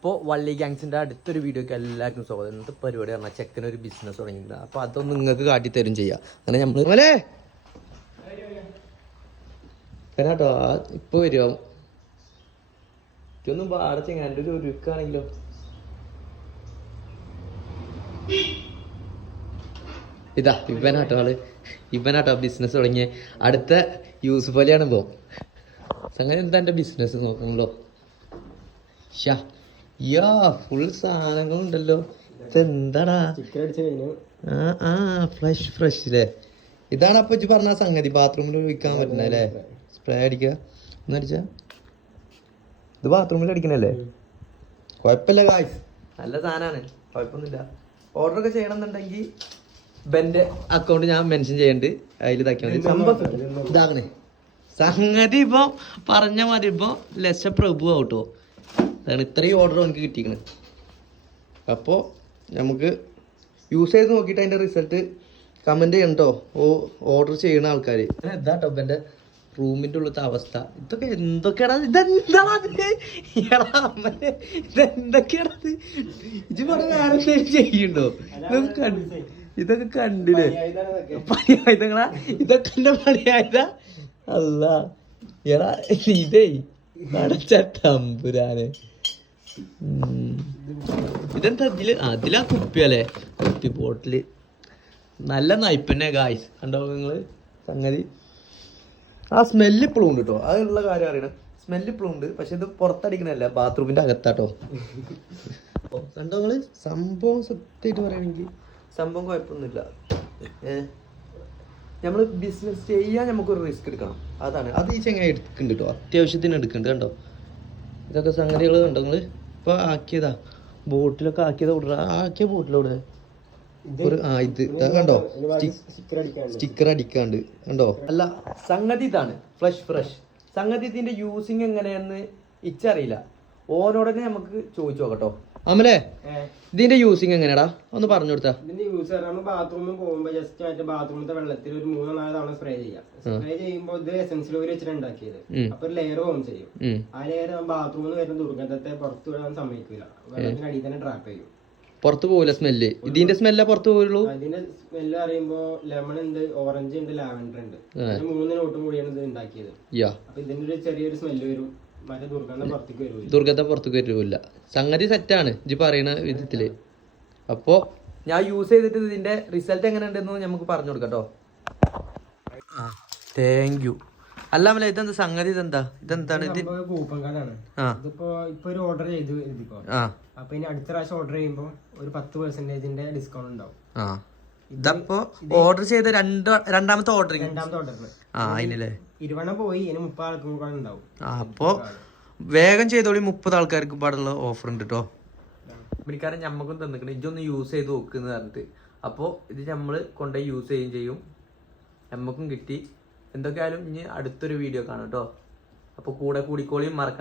അപ്പോൾ വള്ളി ഗാങ്സിൻ്റെ അടുത്തൊരു വീഡിയോക്ക് എല്ലാവർക്കും സ്വാഗതം. ഇന്നത്തെ പരിപാടി പറഞ്ഞാൽ ചെക്കനൊരു ബിസിനസ് തുടങ്ങിയിട്ടുണ്ട്. അപ്പോൾ അതൊന്നും നിങ്ങൾക്ക് കാട്ടിത്തരും ചെയ്യാം. അങ്ങനെ നമ്മൾ കേട്ടോ ഇപ്പോൾ വരുമോ ഒന്നും പാടച്ച എൻ്റെ ഒരു ഒരുക്കാണെങ്കിലോ. ഇതാ ഇവനാട്ടോ ബിസിനസ് തുടങ്ങിയ അടുത്ത യൂസുഫ് അലിയാണ് പോ. അങ്ങനെ എന്താ എൻ്റെ ബിസിനസ് നോക്കണല്ലോ. ഫുൾ സാധനങ്ങളുണ്ടല്ലോ. ഇതെന്താടാ? ഫ്രഷ് അല്ലേ? ഇതാണ് അപ്പൊ ഇജ്ജ് പറഞ്ഞ സംഗതി ബാത്റൂമിൽ ഒഴിക്കാൻ പറ്റുന്ന അല്ലേ? സ്പ്രേ അടിക്കുക എന്നടിച്ചാ ഇത് ബാത്റൂമിൽ അടിക്കണല്ലേ? കുഴപ്പമില്ല ഗായ്സ്, നല്ല സാധനമാണ്, കുഴപ്പമൊന്നുമില്ല. ഓർഡർ ഒക്കെ ചെയ്യണമെന്നുണ്ടെങ്കിൽ ബെന്റെ അക്കൗണ്ട് ഞാൻ മെൻഷൻ ചെയ്യണ്ട്, അതിൽ ഇതാക്കിയാൽ മതി. സംഭവം ഇതാകണേ സംഗതി. ഇപ്പൊ പറഞ്ഞ മതി. ഇപ്പൊ ലക്ഷപ്രഭു ആവട്ടോ. അതാണ് ഇത്രയും ഓർഡർ എനിക്ക് കിട്ടിയിരിക്കുന്നത്. അപ്പോൾ നമുക്ക് യൂസ് ചെയ്ത് നോക്കിയിട്ട് അതിൻ്റെ റിസൾട്ട് കമൻറ്റ് ചെയ്യണ്ടോ ഓർഡർ ചെയ്യുന്ന ആൾക്കാർ. ഇതാട്ടോ എൻ്റെ റൂമിൻ്റെ ഉള്ളത്തെ അവസ്ഥ. ഇതൊക്കെ എന്തൊക്കെയാടാ? ഇതെന്തൊക്കെയാണത്? ഇത് പറഞ്ഞ വേറെ ചെയ്യണ്ടോ? ഇതൊക്കെ കണ്ടില്ലേ? പണിയായുധങ്ങളാ ഇതൊക്കെ? എൻ്റെ പണിയായുധ അല്ല എടാ, ഇതേ നടച്ച തമ്പുരാന്. ഇതെന്താ അതിലാ കുപ്പിയല്ലേ? കുപ്പി ബോട്ടില് നല്ല നയിപ്പന്നെ ഗായ്സ്. കണ്ടോ നിങ്ങള് സംഗതി? ആ സ്മെല്ല് ഇപ്പോഴും ഉണ്ട് കേട്ടോ, അതുള്ള കാര്യം അറിയണം. സ്മെല്ല് ഇപ്പോഴും ഉണ്ട്, പക്ഷെ ഇത് പുറത്തടിക്കണല്ല, ബാത്റൂമിന്റെ അകത്താട്ടോ. കണ്ടോ നിങ്ങള്? സംഭവം സത്യമായിട്ട് പറയുകയാണെങ്കിൽ സംഭവം കുഴപ്പമൊന്നുമില്ല. നമ്മൾ ബിസിനസ് ചെയ്യാൻ നമുക്കൊരു റിസ്ക് എടുക്കണം, അതാണ്. അത് ഈ ചെങ്ങനെ എടുക്കുന്നുണ്ട് കേട്ടോ, അത്യാവശ്യത്തിന് എടുക്കുന്നുണ്ട്. കണ്ടോ ഇതൊക്കെ സംഗതികൾ കണ്ടോ നിങ്ങൾ? ഇപ്പൊ ആക്കിയതാ ബോട്ടിലൊക്കെ ആക്കിയതാ. വിട ആക്കിയ ബോട്ടിലോട് ഒരു ഇത് കണ്ടോ, സ്റ്റിക്കർ അടിക്കാണ്ട് കണ്ടോ? അല്ല സംഗതി ഇതാണ് ഫ്രഷ്. സംഗതി ഇതിന്റെ യൂസിങ് എങ്ങനെയാന്ന് ഇച്ചറിയില്ല. ഓനോടനെ നമുക്ക് ചോദിച്ചു നോക്കട്ടോ. അമലേ, ഇതിന്റെ യൂസിങ് എങ്ങനെയാടാ ഒന്ന് പറഞ്ഞു കൊടുത്താ? ഇതിന്റെ യൂസ് നമ്മൾ ബാത്റൂമിൽ പോകുമ്പോ ജസ്റ്റ് മറ്റേ ബാത്റൂമിലത്തെ വെള്ളത്തിൽ ഒരു 3-4 തവണ സ്പ്രേ ചെയ്യാം. സ്പ്രേ ചെയ്യുമ്പോൾ ഇത് എസൻസിൽ ഓയിൽ വെച്ചിട്ട് ഉണ്ടാക്കിയത്. അപ്പൊ ഒരു ലെയർ ഫോം ചെയ്യും. ആ ലെയർ ബാത്റൂമിൽ വരുന്ന ദുർഗന്ധത്തെ പുറത്തു വിടാൻ സമ്മതിക്കില്ല, വെള്ളത്തിനടിയിൽ തന്നെ ട്രാപ്പ് ചെയ്യും. പുറത്ത് പോകില്ല സ്മെല്ല്. ഇതിന്റെ സ്മെല്ല പുറത്ത് പോയുള്ളൂ. അതിന്റെ സ്മെല്ല് അറിയുമ്പോ ലെമൺ ഉണ്ട്, ഓറഞ്ച് ഉണ്ട്, ലാവൻഡർ ഉണ്ട്. 3 നോട്ടും കൂടിയാണ് ഇത് ഉണ്ടാക്കിയത്. അപ്പൊ ഇതിന്റെ ഒരു ചെറിയൊരു സ്മെല്ല് വരും, ദുർഗന്ധ പുറത്തേക്ക് വരില്ല. സംഗതി സെറ്റാണ് ഇജ്ജ് പറയുന്ന വിധത്തില്. അപ്പോ ഞാൻ യൂസ് ചെയ്തിട്ട് ഇതിന്റെ റിസൾട്ട് എങ്ങനെ ഉണ്ടെന്ന് നമുക്ക് പറഞ്ഞു കൊടുക്കട്ടോ. Thank you. അല്ല മല, ഇതെന്താ സംഗതി? ഇതെന്താണ് ഇത്? കൂപ്പൺ കാർഡാണ്. ഇപ്പൊ ഒരു ഓർഡർ ചെയ്ത് അപ്പൊ ഇനി അടുത്ത പ്രാവശ്യം ഓർഡർ ചെയ്യുമ്പോ ഒരു 10% ഡിസ്കൗണ്ട് ഉണ്ടാവും. ഇതപ്പോ ഓർഡർ ചെയ്ത രണ്ടാമത്തെ ഓർഡറിന് അതിനല്ലേ 20 പോയി, ഇനി 30 ആൾക്കും കൂടെ ഉണ്ടാവും. അപ്പൊ വേഗം ചെയ്തോളി. 30 ആൾക്കാർക്ക് പാടുള്ള ഓഫർ ഉണ്ട് കേട്ടോ. പിടിക്കാരൻ ഞമ്മക്കും തന്നിക്കണേ, ഇതൊന്ന് യൂസ് ചെയ്ത് നോക്കുന്ന പറഞ്ഞിട്ട്. അപ്പോൾ ഇത് നമ്മൾ കൊണ്ടുപോയി യൂസ് ചെയ്യുകയും ചെയ്യും, ഞമ്മക്കും കിട്ടി. എന്തൊക്കെയായാലും ഇനി അടുത്തൊരു വീഡിയോ കാണും കേട്ടോ. അപ്പോൾ കൂടെ കൂടിക്കോളിയും മറക്കണം.